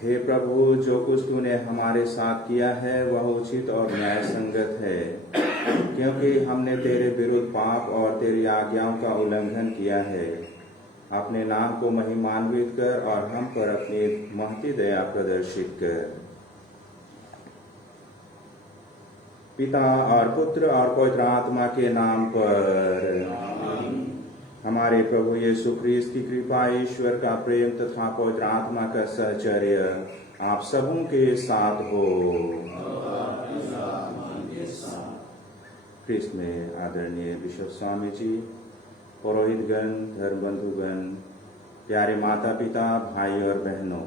हे प्रभु, जो कुछ तूने हमारे साथ किया है वह उचित और न्याय संगत है, क्योंकि हमने तेरे विरुद्ध पाप और तेरी आज्ञाओं का उल्लंघन किया है। अपने नाम को महिमान्वित कर और हम पर अपनी महती दया प्रदर्शित कर। पिता और पुत्र और पवित्र आत्मा के नाम पर। हमारे प्रभु यीशु ख्रीस्त की कृपा, ईश्वर का प्रेम तथा पवित्र आत्मा का सहचर्य आप सबों के साथ हो। ख्रीस्त में आदरणीय बिशप स्वामी जी, पुरोहितगण, धर्म बंधुगण, प्यारे माता पिता, भाई और बहनों,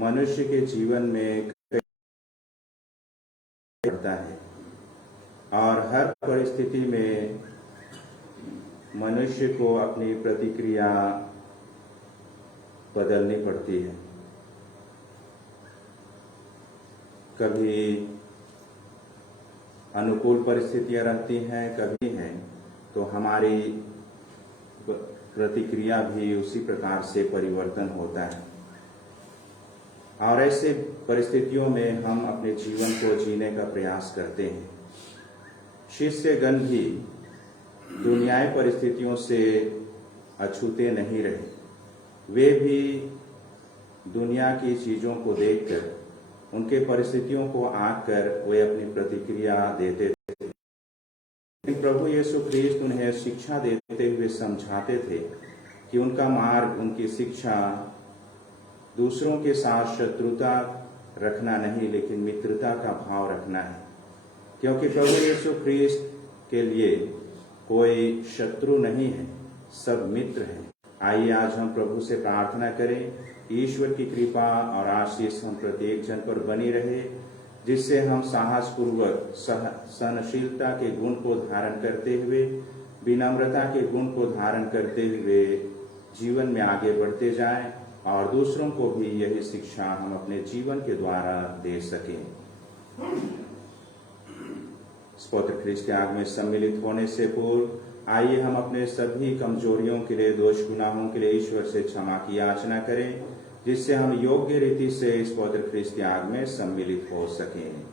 मनुष्य के जीवन में होता है और हर परिस्थिति में मनुष्य को अपनी प्रतिक्रिया बदलनी पड़ती है। कभी अनुकूल परिस्थितियां रहती हैं, कभी हैं, तो हमारी प्रतिक्रिया भी उसी प्रकार से परिवर्तन होता है। और ऐसे परिस्थितियों में हम अपने जीवन को जीने का प्रयास करते हैं। शिष्यगण भी दुनियाई परिस्थितियों से अछूते नहीं रहे। वे भी दुनिया की चीजों को देखकर, उनके परिस्थितियों को आकर वे अपनी प्रतिक्रिया देते थे। लेकिन प्रभु यीशु ख्रीस्त उन्हें शिक्षा देते हुए समझाते थे कि उनका मार्ग, उनकी शिक्षा दूसरों के साथ शत्रुता रखना नहीं, लेकिन मित्रता का भाव रखना है। क्योंकि प्रभु यीशु ख्रीस्त के लिए कोई शत्रु नहीं है, सब मित्र हैं। आइए आज हम प्रभु से प्रार्थना करें, ईश्वर की कृपा और आशीष हम प्रत्येक जन पर बनी रहे, जिससे हम साहसपूर्वक सहनशीलता के गुण को धारण करते हुए, विनम्रता के गुण को धारण करते हुए जीवन में आगे बढ़ते जाएं और दूसरों को भी यही शिक्षा हम अपने जीवन के द्वारा दे सकें। पवित्र ख्रीस्त के आग में सम्मिलित होने से पूर्व आइए हम अपने सभी कमजोरियों के लिए, दोष गुनाहों के लिए ईश्वर से क्षमा की याचना करें, जिससे हम योग्य रीति से इस पवित्र ख्रीस्त के आग में सम्मिलित हो सकें।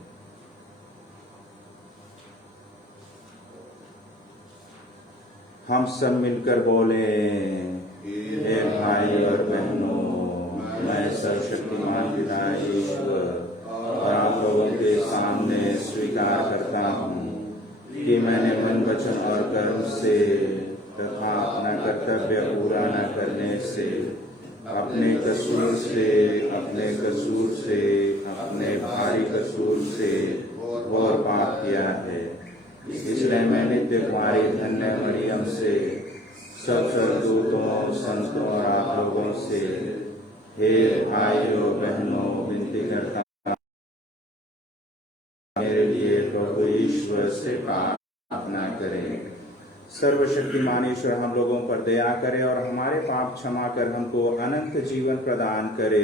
हम सब मिलकर बोले, हे भाई और बहनों, मैं सर्वशक्तिमान पिता ईश्वर और आप लोगों के सामने स्वीकार करता हूँ कि मैंने मन, वचन और कर्म से तथा अपना कर्तव्य पूरा न करने से, अपने कसूर से, अपने भारी कसूर से और पाप किया है। इसलिए मैंने तुम्हारी धन्य मरियम से, सब स्वर्गदूतों, संतों और आप लोगों से, हे भाइयों बहनों, विनती करता मेरे लिए प्रभु ईश्वर से प्रार्थना करें। सर्वशक्तिमान ईश्वर हम लोगों पर दया करे और हमारे पाप क्षमा कर हमको अनंत जीवन प्रदान करे।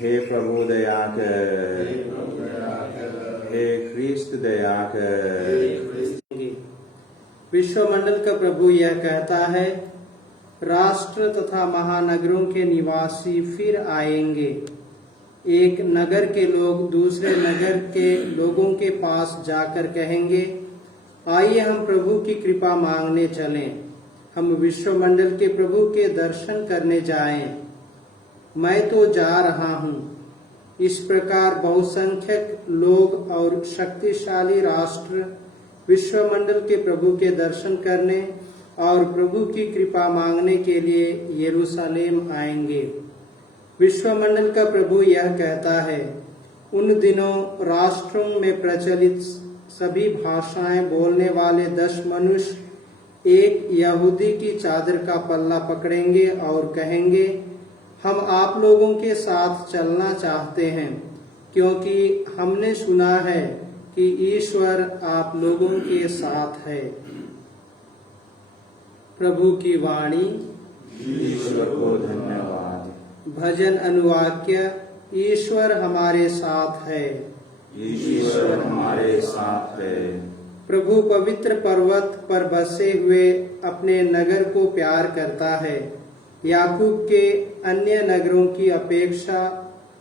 हे प्रभु दया कर, हे ख्रीस्त दया कर। विश्वमंडल का प्रभु यह कहता है, राष्ट्र तथा महानगरों के निवासी फिर आएंगे। एक नगर के लोग दूसरे नगर के लोगों के पास जाकर कहेंगे, आइए हम प्रभु की कृपा मांगने चलें, हम विश्वमंडल के प्रभु के दर्शन करने जाएं। मैं तो जा रहा हूँ। इस प्रकार बहुसंख्यक लोग और शक्तिशाली राष्ट्र विश्वमंडल के प्रभु के दर्शन करने और प्रभु की कृपा मांगने के लिए यरूशलेम आएंगे। विश्वमंडल का प्रभु यह कहता है, उन दिनों राष्ट्रों में प्रचलित सभी भाषाएं बोलने वाले 10 मनुष्य एक यहूदी की चादर का पल्ला पकड़ेंगे और कहेंगे, हम आप लोगों के साथ चलना चाहते हैं, क्योंकि हमने सुना है कि ईश्वर आप लोगों के साथ है। प्रभु की वाणी। ईश्वर को धन्यवाद। भजन अनुवाक्य। ईश्वर हमारे साथ है। ईश्वर हमारे साथ है। प्रभु पवित्र पर्वत पर बसे हुए अपने नगर को प्यार करता है। याकूब के अन्य नगरों की अपेक्षा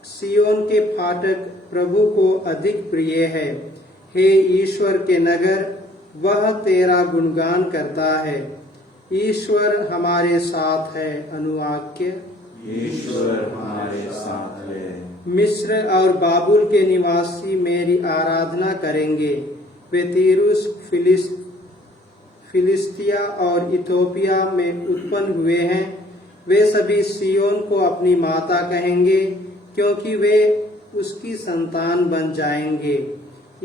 सियोन के फाटक प्रभु को अधिक प्रिय है। हे ईश्वर के नगर, वह तेरा गुणगान करता है। ईश्वर हमारे साथ है। अनुवाक्य। ईश्वर हमारे साथ है। मिस्र और बाबुल के निवासी मेरी आराधना करेंगे। वे तीरुस, फिलिस्तिया और इथोपिया में उत्पन्न हुए हैं। वे सभी सियोन को अपनी माता कहेंगे, क्योंकि वे उसकी संतान बन जाएंगे।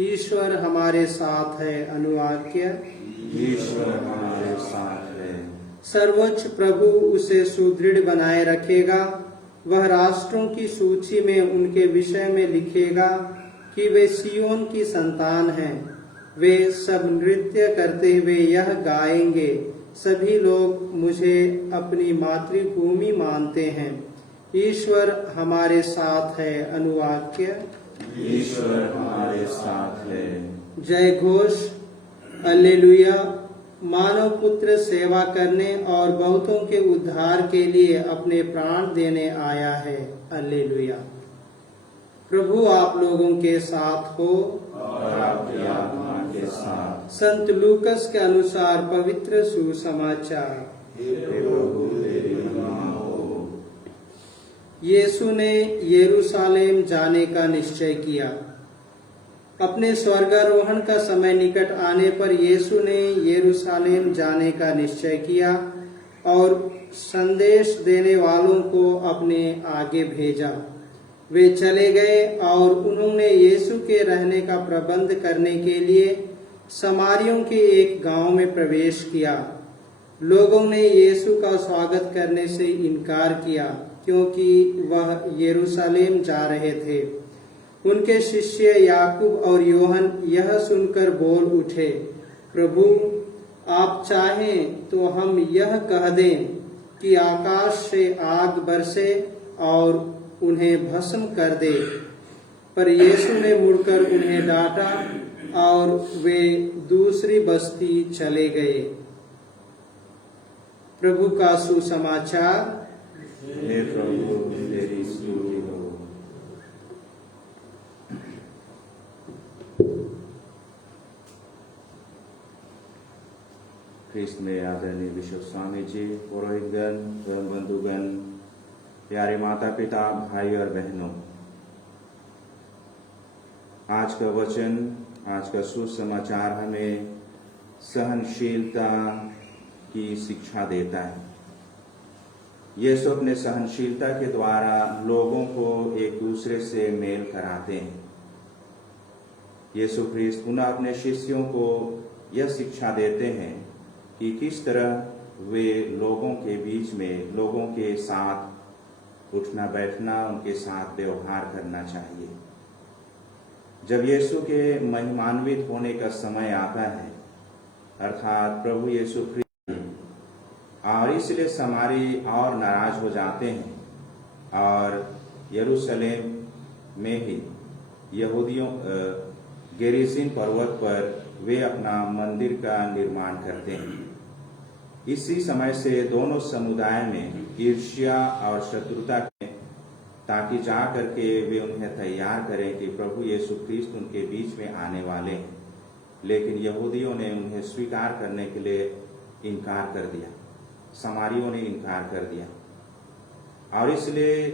ईश्वर हमारे साथ है। अनुवाक्य। ईश्वर हमारे साथ है। सर्वोच्च प्रभु उसे सुदृढ़ बनाए रखेगा। वह राष्ट्रों की सूची में उनके विषय में लिखेगा कि वे सियोन की संतान हैं। वे सब नृत्य करते हुए यह गाएंगे, सभी लोग मुझे अपनी मातृभूमि मानते हैं। ईश्वर हमारे साथ है। अनुवाक्य। ईश्वर हमारे साथ है। जय घोष। हालेलुया। मानव पुत्र सेवा करने और बहुतों के उद्धार के लिए अपने प्राण देने आया है। हालेलुया। प्रभु आप लोगों के साथ हो और आपकी आत्मा के साथ। संत लूकस के अनुसार पवित्र सुसमाचार। हे प्रभु तेरी महिमा हो। यीशु ने यरूशलेम जाने का निश्चय किया। अपने स्वर्गारोहण का समय निकट आने पर यीशु ने यरूशलेम जाने का निश्चय किया और संदेश देने वालों को अपने आगे भेजा। वे चले गए और उन्होंने यीशु के रहने का प्रबंध करने के लिए समारियों के एक गांव में प्रवेश किया। लोगों ने यीशु का स्वागत करने से इनकार किया, क्योंकि वह यरूशलेम जा रहे थे। उनके शिष्य याकूब और योहन यह सुनकर बोल उठे, प्रभु, आप चाहें तो हम यह कह दें कि आकाश से आग बरसे और उन्हें भस्म कर दे। पर यीशु ने मुड़कर उन्हें डांटा और वे दूसरी बस्ती चले गए। प्रभु का सुसमाचार। हे प्रभु तेरी स्तुति हो। ख्रिस्त में आदरणीय विश्व स्वामी जी, पुरोहितगण, धर्म बंधुगण, प्यारे माता पिता, भाई और बहनों, आज का वचन, आज का सुसमाचार हमें सहनशीलता की शिक्षा देता है। यीशु अपने सहनशीलता के द्वारा लोगों को एक दूसरे से मेल कराते हैं। यीशु ख्रिस्त पुनः अपने शिष्यों को यह शिक्षा देते हैं कि किस तरह वे लोगों के बीच में, लोगों के साथ उठना बैठना, उनके साथ व्यवहार करना चाहिए। जब यीशु के महिमान्वित होने का समय आता है, अर्थात प्रभु यीशु ख्रिस्त, और इसलिए समारी और नाराज हो जाते हैं और यरूशलेम में ही यहूदियों गेरिज़ीन पर्वत पर वे अपना मंदिर का निर्माण करते हैं। इसी समय से दोनों समुदाय में ईर्ष्या और शत्रुता के, ताकि जा करके वे उन्हें तैयार करें कि प्रभु यीशु ख्रिस्त उनके बीच में आने वाले हैं। लेकिन यहूदियों ने उन्हें स्वीकार करने के लिए इनकार कर दिया, समारियों ने इनकार कर दिया, और इसलिए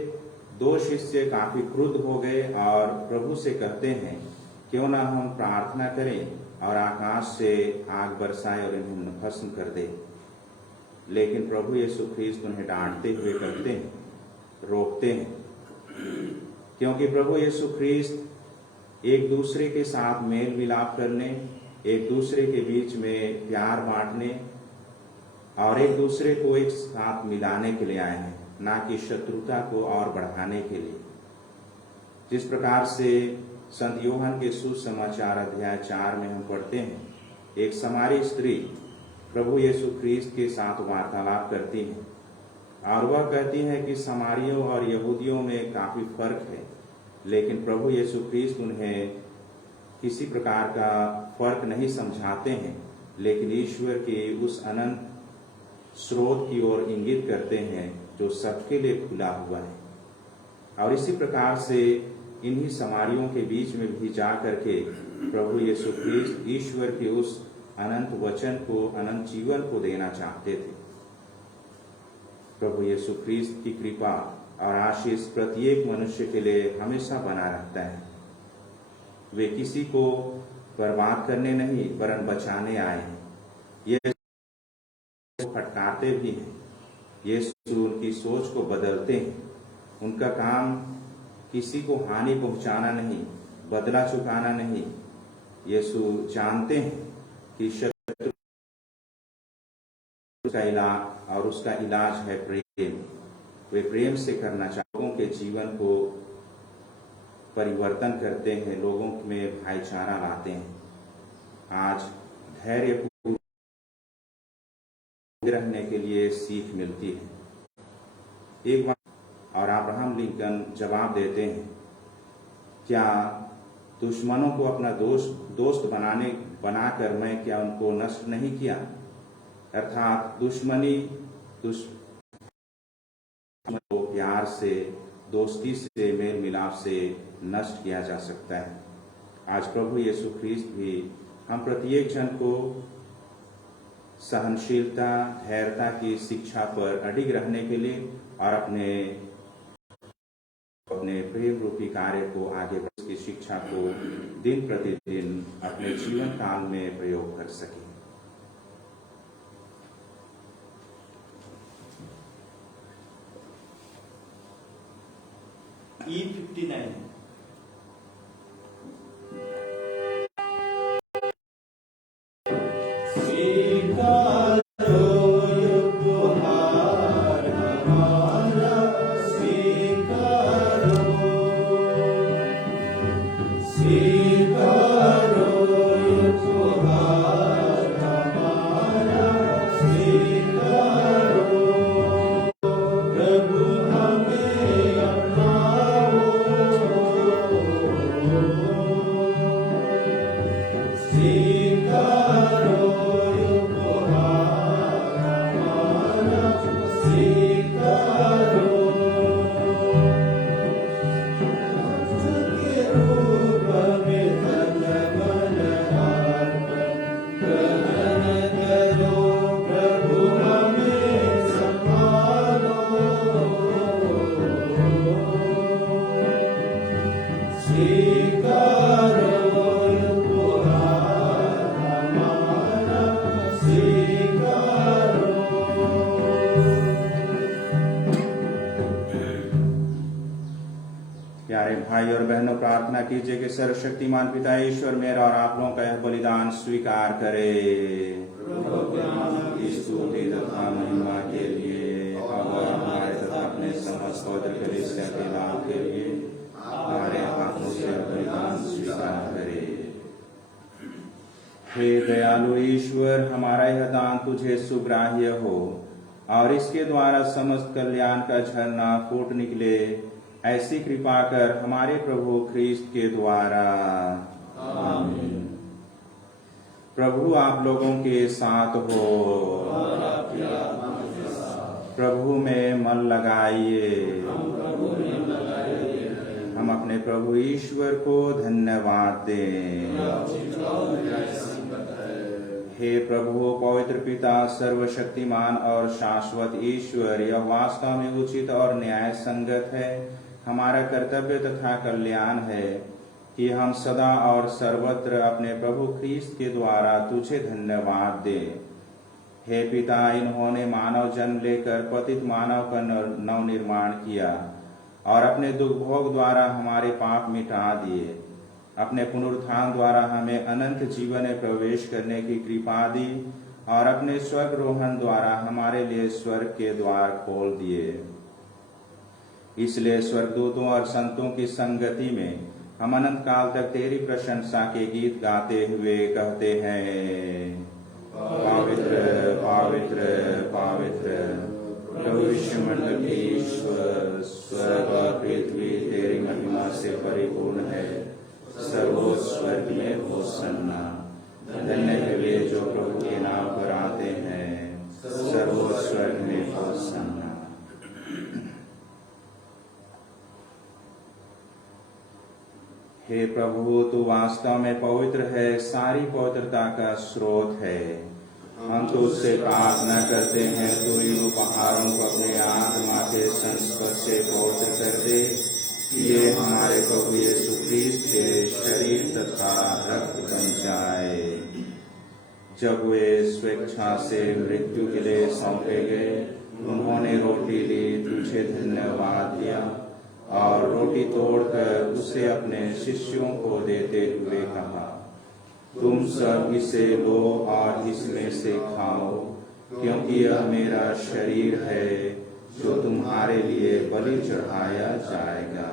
दो शिष्य काफी क्रुद्ध हो गए और प्रभु से कहते हैं, क्यों ना हम प्रार्थना करें और आकाश से आग बरसाए और इन्हें भस्म कर दे। लेकिन प्रभु यीशु ख्रीस्त उन्हें डांटते हुए कहते हैं, रोकते हैं, क्योंकि प्रभु यीशु ख्रीस्त एक दूसरे के साथ मेल मिलाप करने, एक दूसरे के बीच में प्यार बांटने और एक दूसरे को एक साथ मिलाने के लिए आए हैं, ना कि शत्रुता को और बढ़ाने के लिए। जिस प्रकार से संत यूहन्ना के सुसमाचार अध्याय 4 में हम पढ़ते हैं, एक समारी स्त्री प्रभु यीशु ख्रीस्त के साथ वार्तालाप करती है और वह कहती है कि समारियों और यहूदियों में काफी फर्क है, लेकिन प्रभु यीशु ख्रीस्त उन्हें किसी प्रकार का फर्क नहीं समझाते हैं, लेकिन ईश्वर के उस अनंत स्रोत की ओर इंगित करते हैं जो सबके लिए खुला हुआ है। और इसी प्रकार से इन्हीं समारियों के बीच में भी जा करके प्रभु यीशु ख्रीस्त ईश्वर के उस अनंत वचन को, अनंत जीवन को देना चाहते थे। प्रभु यीशु ख्रीस्त की कृपा और आशीष प्रत्येक मनुष्य के लिए हमेशा बना रहता है। वे किसी को बर्बाद करने नहीं वरन बचाने आए हैं। ये फटकारते भी हैं। यीशु उनकी सोच को बदलते हैं। उनका काम किसी को हानि पहुंचाना नहीं, बदला चुकाना नहीं। यीशु जानते हैं कि शत्रु का इलाज और उसका इलाज है प्रेम। वे प्रेम से करना चाहते, लोगों के जीवन को परिवर्तन करते हैं, लोगों में भाईचारा लाते हैं। आज धैर्य रहने के लिए सीख मिलती है। एक बार और अब्राहम लिंकन जवाब देते हैं, क्या दुश्मनों को अपना दोस्त बनाकर मैं क्या उनको नष्ट नहीं किया? अर्थात दुश्मनी को प्यार से, दोस्ती से, मेल मिलाप से नष्ट किया जा सकता है। आज प्रभु यीशु ख्रीस्त भी हम प्रत्येक जन को सहनशीलता, धैर्यता की शिक्षा पर अडिग रहने के लिए और अपने प्रेम रूपी कार्य को आगे बढ़ाने की शिक्षा को दिन प्रतिदिन अपने जीवन काल में प्रयोग कर सके। E59 प्यारे भाई और बहनों, प्रार्थना कीजिए कि सर्वशक्तिमान पिता ईश्वर मेरा और आप लोगों का यह बलिदान स्वीकार करे। स्तुति तथा महिमा के लिए और हमारे तथा अपने समस्त पवित्र कलीसिया के लाभ के लिए हमारे हाथों से बलिदान स्वीकार करे। हे दयालु ईश्वर, हमारा यह दान तुझे सुग्राह्य हो और इसके द्वारा समस्त कल्याण का झरना फूट निकले, ऐसी कृपा कर हमारे प्रभु ख्रीस्त के द्वारा। आमीन। प्रभु आप लोगों के साथ हो। प्रभु में मन लगाइए। हम अपने प्रभु ईश्वर को धन्यवाद दें। हे प्रभु, पवित्र पिता, सर्वशक्तिमान और शाश्वत ईश्वर, यह वास्तव में उचित और न्याय संगत है, हमारा कर्तव्य तथा कल्याण है कि हम सदा और सर्वत्र अपने प्रभु ख्रीस्त के द्वारा तुझे धन्यवाद दें। हे पिता, इन्होंने मानव जन्म लेकर पतित मानव का नव निर्माण किया और अपने दुख भोग द्वारा हमारे पाप मिटा दिए। अपने पुनरुत्थान द्वारा हमें अनंत जीवन में प्रवेश करने की कृपा दी और अपने स्वर्गरोहण द्वारा हमारे लिए स्वर्ग के द्वार खोल दिए। इसलिए स्वर्गदूतों और संतों की संगति में हम अनंत काल तक तेरी प्रशंसा के गीत गाते हुए कहते हैं, पवित्र पवित्र पवित्र प्रभु विश्वमंडल के ईश्वर, स्वर्ग और पृथ्वी तेरी महिमा से परिपूर्ण है। सर्वोच्च स्वर्ग में होसन्ना। धन्य है वे जो प्रभु के नाम पर आते हैं, सर्वोच्च स्वर्ग में होसन्ना। हे प्रभु, तू वास्तव में पवित्र है, सारी पवित्रता का स्रोत है। हम तो उससे प्रार्थना करते हैं, तू इन उपहारों को अपने आत्मा के संस्पर्श से पवित्र कर दे। ये हमारे प्रभु यीशु ख्रीस्त के शरीर तथा रक्त बन जाए। जब वे स्वेच्छा से मृत्यु के लिए सौंपे गए, उन्होंने रोटी ली, तुझे धन्यवाद दिया और रोटी तोड़कर उसे अपने शिष्यों को देते हुए कहा, तुम सब इसे लो और इसमें से खाओ, क्योंकि यह मेरा शरीर है जो तुम्हारे लिए बलि चढ़ाया जाएगा।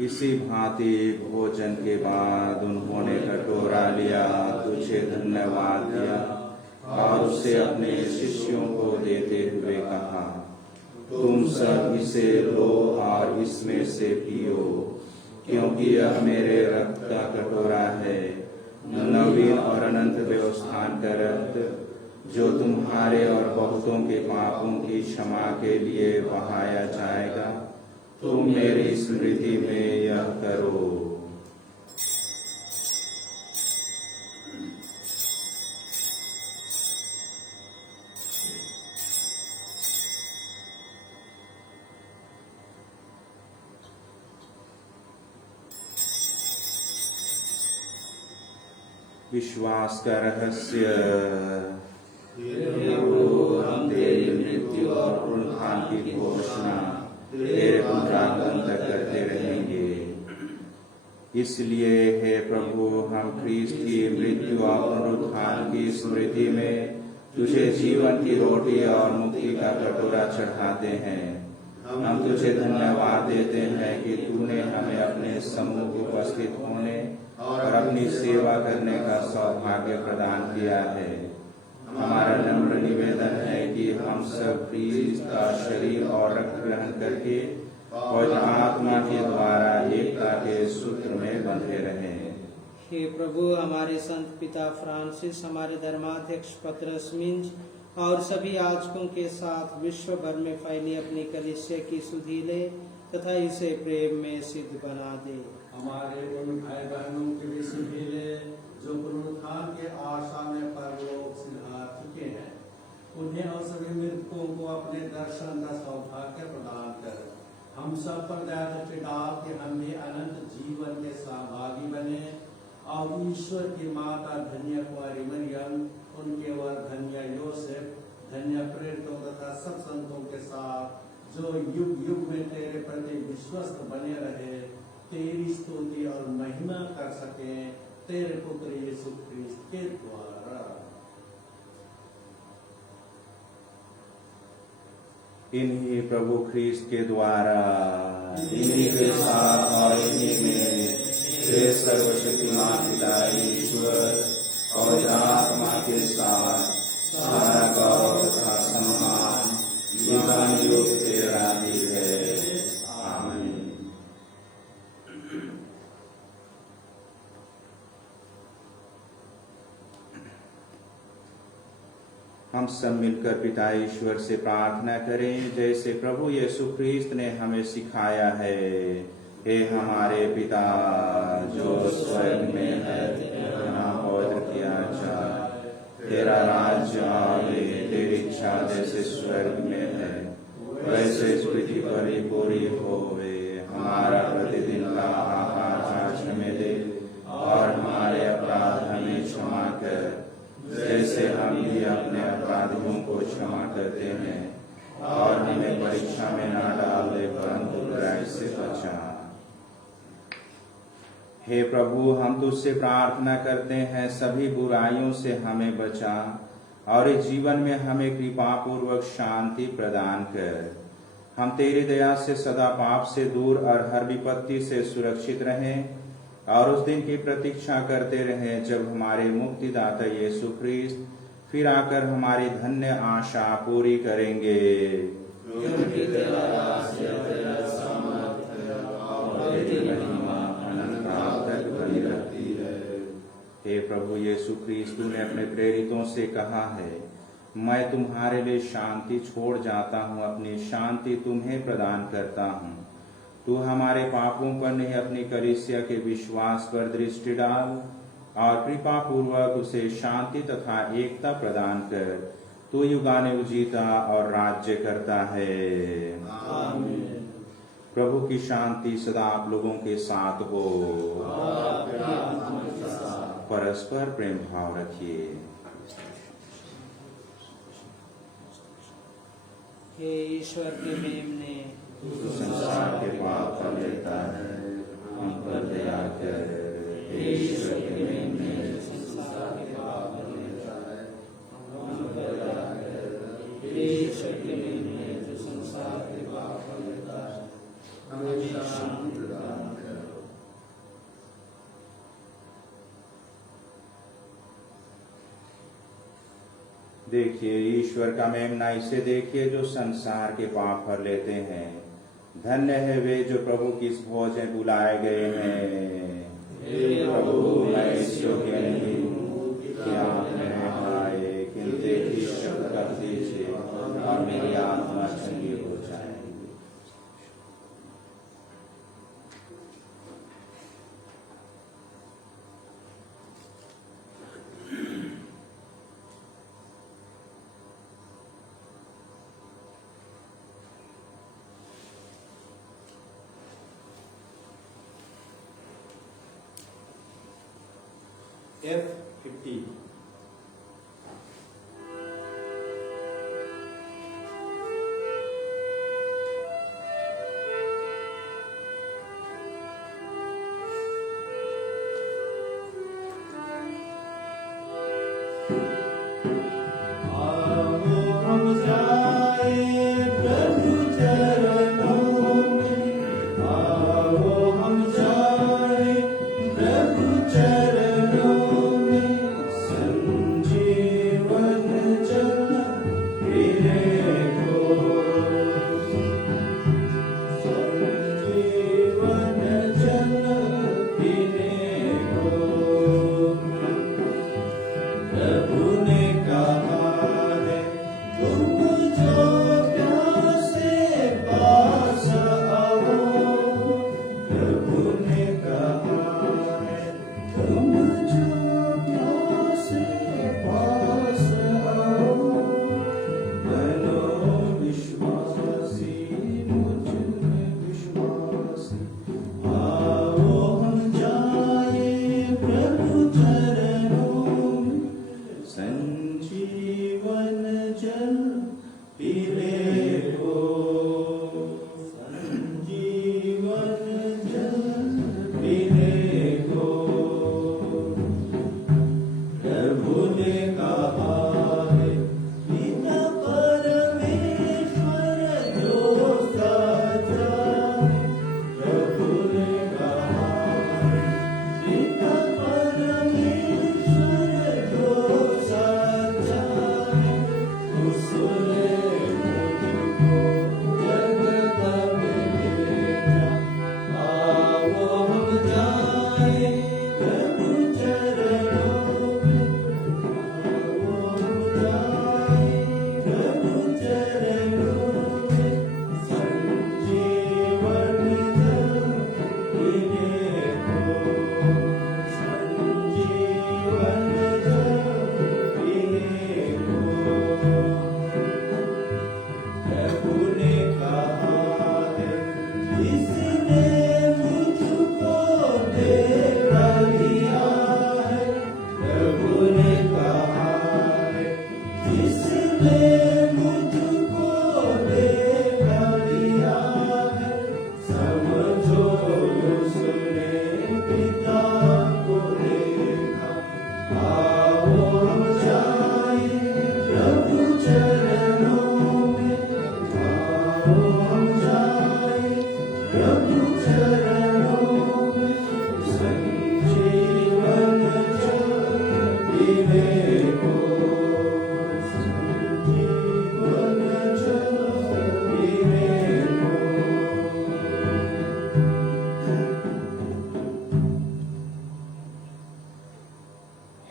इसी भांति भोजन के बाद उन्होंने कटोरा लिया, तुझे धन्यवाद दिया और उसे अपने शिष्यों को देते हुए कहा, तुम सब इसे लो और इसमें से पियो, क्योंकि यह मेरे रक्त का कटोरा है, नवीन और अनंत व्यवस्थान का रक्त, जो तुम्हारे और बहुतों के पापों की क्षमा के लिए बहाया जाएगा। तुम मेरी स्मृति में यह करो। विश्वास का रहस्य। हम तेरी मृत्यु और पुनरुत्थान की घोषणा तेरे पुनरागमन तक करते रहेंगे। इसलिए हे प्रभु, हम ख्रीस्त की मृत्यु और पुनरुत्थान की स्मृति में तुझे जीवन की रोटी और मुक्ति का कटोरा चढ़ाते हैं। हम तुझे धन्यवाद देते हैं कि तूने हमें अपने सम्मुख उपस्थित होने और अपनी सेवा करने का सौभाग्य प्रदान किया है। हमारा नम्र निवेदन है कि हम सब ख्रीस्त का शरीर और रक्त ग्रहण करके और आत्मा के द्वारा एकता के सूत्र में बंधे रहें। हे प्रभु, हमारे संत पिता फ्रांसिस, हमारे धर्माध्यक्ष पतरस मिंज और सभी याजकों के साथ विश्व भर में फैली अपनी कलीसिया की सुधि ले तथा इसे प्रेम में सिद्ध बना दे। हमारे उन भाई बहनों के लिए सुधि ले जो पुनरुत्थान के आशा में परलोक सिधार चुके हैं, उन्हें और सभी मृतकों को अपने दर्शन का सौभाग्य प्रदान कर हम सब पर दया दृष्टि डाल के हम भी अनंत जीवन के सहभागी बने और ईश्वर की माता धन्य कुंवारी मरियम, उनके वर धन्य योसेफ, धन्य प्रेरितों तथा सब संतों के साथ जो युग युग में तेरे प्रति विश्वस्त बने रहे, तेरी स्तुति और महिमा कर सके, तेरे पुत्र यीशु ख्रीस्त के द्वारा। इन्हीं प्रभु ख्रीस्त के द्वारा, इन्हीं के साथ और इन्हीं में हे सर्वशक्तिमान पिता ईश्वर और आत्मा के साथ सारा गौरव तथा सम्मान युगानुयुग तेरा ही है। आमीन। हम सब मिलकर पिता ईश्वर से प्रार्थना करें जैसे प्रभु यीशु ख्रीस्त ने हमें सिखाया है। हे हमारे पिता जो स्वर्ग में है, नाम पवित्र किया जाए, तेरा राज्य आवे, तेरी इच्छा जैसे स्वर्ग में है वैसे इस पृथ्वी पर ही पूरी होवे। हमारा प्रतिदिन का आहार आज हमें दे, और हमारे अपराध हमें क्षमा कर जैसे हम भी अपने अपराधियों को क्षमा करते हैं, और हमें परीक्षा में न डाल दे परंतु बुराई से बचा। हे प्रभु, हम तुझसे प्रार्थना करते हैं सभी बुराइयों से हमें बचा, और इस जीवन में हमें कृपा पूर्वक शांति प्रदान कर। हम तेरी दया से सदा पाप से दूर और हर विपत्ति से सुरक्षित रहें, और उस दिन की प्रतीक्षा करते रहें जब हमारे मुक्तिदाता यीशु ख्रिस्त फिर आकर हमारी धन्य आशा पूरी करेंगे। क्योंकि तेरा राज्य, तेरा सामर्थ्य और तेरी महिमा अनंत काल तक बनी रहती है। हे प्रभु यीशु ख्रिस्त, तूने अपने प्रेरितों से कहा है, मैं तुम्हारे लिए शांति छोड़ जाता हूँ, अपनी शांति तुम्हें प्रदान करता हूँ। तू हमारे पापों पर नहीं अपनी कलीसिया के विश्वास पर दृष्टि डाल, और कृपा पूर्वक उसे शांति तथा एकता प्रदान कर। तू युगानुयुग जीता और राज्य करता है। आमीन। प्रभु की शांति सदा आप लोगों के साथ हो। परस्पर प्रेम भाव रखिए। हे ईश्वर के मेमने, तू संसार के पाप पर लेता है, हम पर दया कर। हे ईश्वर के मेमने, संसार के पाप पर लेता है, हम पर दया कर। हे ईश्वर के मेमने, जो संसार के पाप पर लेता है, हमें शांति प्रदान करो। देखिए ईश्वर का मेमना, इसे देखिए जो संसार के पाप भर लेते हैं। धन्य है वे जो प्रभु की इस भोज में बुलाए गए हैं। हे प्रभु, मैं इस योग्य नहीं हूँ कि आप मेरे आए, किंतु एक ही शब्द कर दीजिए और मेरी आत्मा चंगी हो जाएगी। F50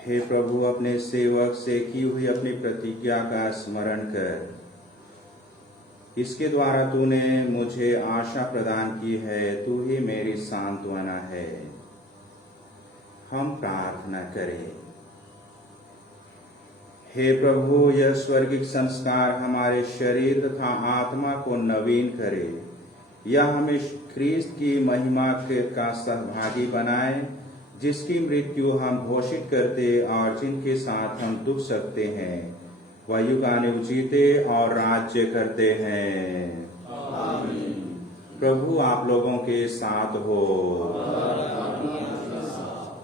हे प्रभु, अपने सेवक से की हुई अपनी प्रतिज्ञा का स्मरण कर। इसके द्वारा तूने मुझे आशा प्रदान की है, तू ही मेरी सांत्वना है। हम प्रार्थना करें। हे प्रभु, यह स्वर्गिक संस्कार हमारे शरीर तथा आत्मा को नवीन करे। यह हमें ख्रीस्त की महिमा का सहभागी बनाए, जिसकी मृत्यु हम घोषित करते और जिनके साथ हम दुख सकते हैं। वह युगानुयुग जीते और राज्य करते हैं। आमीन। प्रभु आप लोगों के साथ हो।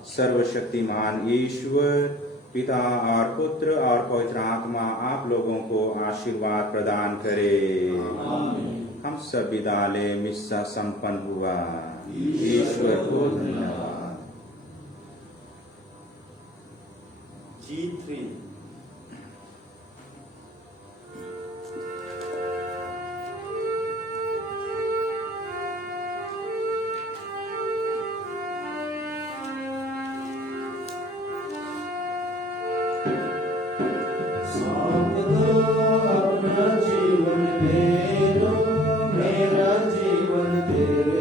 सर्वशक्तिमान ईश्वर पिता और पुत्र और पवित्र आत्मा आप लोगों को आशीर्वाद प्रदान करे। आमीन। हम सब विदा लें। मिस्सा संपन्न हुआ। ईश्वर को धन्यवाद। G3 अपना जीवन दे दो, मेरा जीवन दे